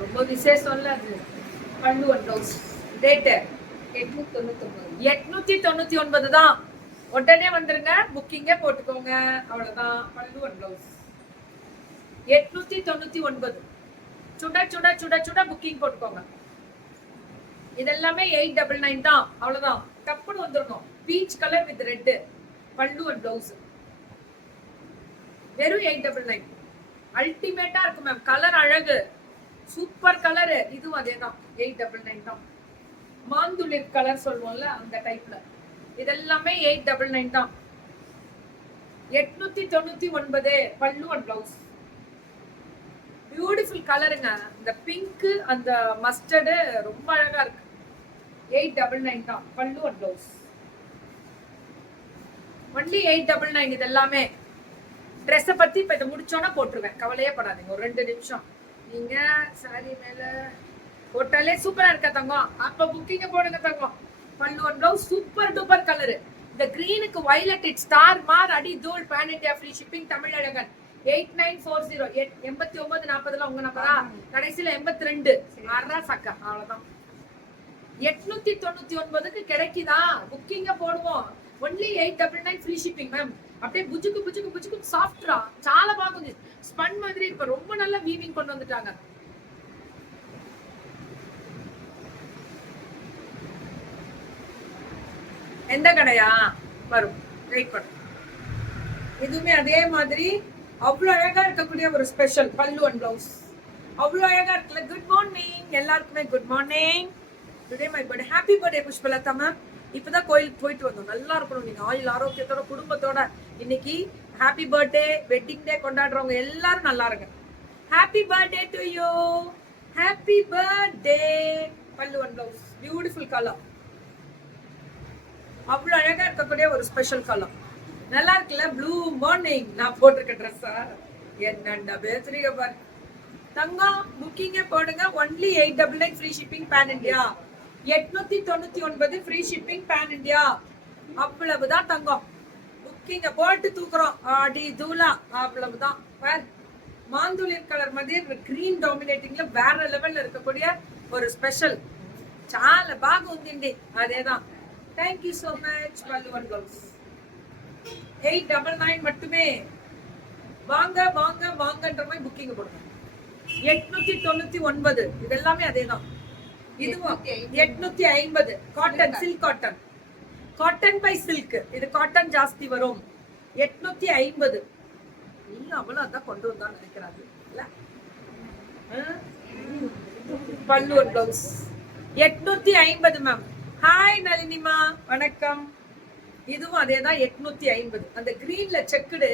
ரொம்ப விசேஷம்ல அது. பல்லு அண்ட் ப்ளவுஸ் டேட்டு 899 தான். உடனே வந்துருங்க, புக்கிங்கே போட்டுக்கோங்க. அவ்வளவுதான். பல்லு அண்ட் ப்ளவுஸ் 899. சுட சுட சுட சுட புக்கிங் போட்டுக்கோங்க. இதெல்லாமே 899 தான். அவ்வளவுதான். டப்புன்னு வந்துடணும். பீச் கலர் வித் ரெட் பல்லு அண்ட் ப்ளவுஸ் வெறும் 899. அல்டிமேட்டா இருக்கு மேம். கலர் அழகு, சூப்பர் கலரு. இதுவும் அதே தான். 899 தான். மாந்துளிர் கலர் சொல்லுவோம்ல, அந்த டைப்ல. இதெல்லாமே 899 தான். 899 பல்லு அண்ட் ப்ளவுஸ். பியூட்டிஃபுல் கலருங்க. இந்த பிங்க் அந்த மஸ்டர்டு ரொம்ப அழகா இருக்கு. 899 தான். பல்லு அண்ட் ப்ளவுஸ் ஒன்லி 899. இது எல்லாமே ட்ரெஸ்ஸை பத்தி இப்ப இதை முடிச்சோன்னா போட்டுருவேன். கவலையே படாதீங்க. ஒரு 2 நிமிஷம் நீங்க சாரி மேல போட்டாலே சூப்பரா இருக்க தங்கம். அப்ப புக்கிங்க போடுங்க தங்கம். பல்லு and blouse super duper colour. இந்த கிரீனுக்கு வயலட் இட் ஸ்டார் மார் அடி தூள் pan India free shipping Tamizhazhagan 8940 8940 உங்க நம்பரா? கடைசியில 82 ஆறா சக்கா. அவ்வளவுதான். 899க்கு கிடைக்குதா? புக்கிங்க போடுவோம். Only 899 free shipping ma'am. அப்படியே புஜுக்கு புஜுக்கு புஜுக்கு சாஃப்ட்ரா చాలా బాగుంది. ஸ்பன் மாதிரி இப்ப ரொம்ப நல்ல வீவிங் கொண்டு வந்துட்டாங்க. எந்த கடையா வரும்? வெயிட் பண்ணு. இதுவுமே அதே மாதிரி அவ்வளவு அழகா இருக்கக்கூடிய ஒரு ஸ்பெஷல் பல்லு அண்ட் ப்ளவுஸ். அவ்வளவு அழகா இருக்குல்ல. குட் மார்னிங் எல்லாருக்குமே. Good morning. Today my birthday. Happy birthday Pushpalatha ma'am. இப்பதான் கோயிலுக்கு போயிட்டு வந்தோம். நல்லா இருக்கணும் நீங்க. ஆயுள் ஆரோக்கியத்தோட குடும்பத்தோட. இன்னைக்கு ஹாப்பி பர்த்டே வெட்டிங் டே கொண்டாடுறவங்க எல்லாரும் நல்லா இருங்க. Happy birthday to you. Happy birthday. பல்லு அண்ட் ப்ளவுஸ் பியூட்டிஃபுல் கலர். அவ்வளவு அழகா இருக்கக்கூடிய ஒரு ஸ்பெஷல் கலர். நல்லா இருக்குல்ல. ப்ளூ மார்னிங் நான் போட்டிருக்க ட்ரெஸ்ஸா என்னண்டா பேசுறீங்க பாரு தங்கம். புக்கிங்கே போடுங்க. Only 899 free shipping pan India. 899 free shipping pan India. அவ்வளவுதான் தங்கம். புக்கிங்க போட்டு தூக்குறோம். அடி தூளா. அவ்வளவுதான். மாந்துளிர் கலர் மாதிரி கிரீன் டாமினேட்டிங்ல வேற லெவல்ல இருக்கக்கூடிய ஒரு ஸ்பெஷல் చాలా బాగుంది. அதேதான். Thank you so much. பல்லு அண்ட் ப்ளவுஸ் 899 மட்டுமே. வாங்க வாங்க வாங்கன்ற மாதிரி புக்கிங் போடுங்க. 899 இதெல்லாமே அதேதான். இதுவும் 850 cotton silk cotton. Cotton by silk. இது காட்டன் ஜாஸ்தி வரும். 850. நீ அவளும் அதான் கொண்டு வந்தான்னு நினைக்கிறாரு இல்ல. பல்லு அண்ட் ப்ளவுஸ் 850 மேம். ஹாய் நளினிமா வணக்கம். இதுவும் அதேதான் 850. அந்த கிரீன்ல செக்குடு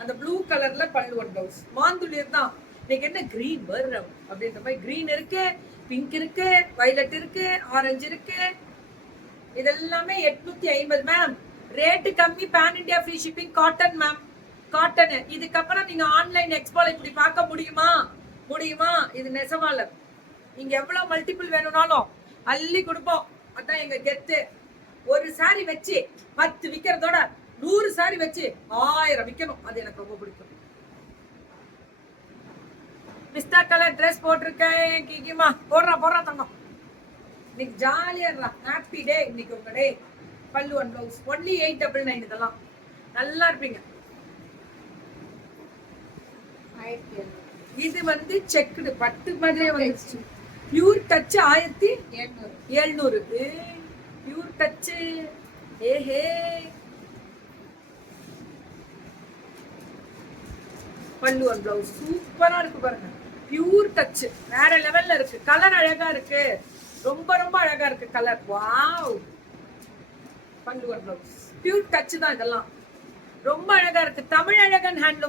அந்த ப்ளூ கலர்ல பல்லு அண்ட் ப்ளவுஸ். மாந்துளிர் தான். இன்னைக்கு என்ன கிரீன் வர்றம் அப்படின்ற மாதிரி கிரீன் இருக்கு, பிங்க் இருக்கு, வயலட் இருக்கு, ஆரஞ்சு இருக்கு. இதெல்லாமே 850 மேம். ரேட்டு கம்மி. Pan India free shipping. Cotton ma'am. Cotton. இதுக்கப்புறம் நீங்க ஆன்லைன் எக்ஸ்போல இப்படி பார்க்க முடியுமா? முடியுமா? இது நெசவால நீங்க எவ்வளவு மல்டிபிள் வேணும்னாலும் அள்ளி கொடுப்போம். அதான் எங்க கெத்து. ஒரு சாரி வச்சு 10 விக்கிறதோட 100 சாரி வச்சு 1000 விக்கணும். அது எனக்கு ரொம்ப பிடிக்கும். பிஸ்தா கலர் ட்ரெஸ் போட்டிருக்கேன். கிகிமா போடுறா தங்கம். இன்னைக்கு ஜாலியா இருடா. ஹாப்பி டே இன்னைக்கு உங்க டே. பல்லு அண்ட் ப்ளவுஸ் ஒன்லி 899. இதெல்லாம் நல்லா இருப்பீங்க. இது வந்து செக்குடு பட்டு மாதிரியே வந்துச்சு. Pure touch 1700. Pure touch. ஏஹே பல்லு அண்ட் ப்ளவுஸ் சூப்பரா இருக்கு பாருங்க. பியூர் டச் வேற லெவல்ல இருக்கு. கலர் அழகா இருக்கு. ரொம்ப ரொம்ப அழகா இருக்கு கலர். வாவ். பல்லு அண்ட் ப்ளவுஸ் பியூர் டச் தான். இதெல்லாம் ரொம்ப அழகா இருக்கு. தமிழழகன் ஹேண்ட்லூம்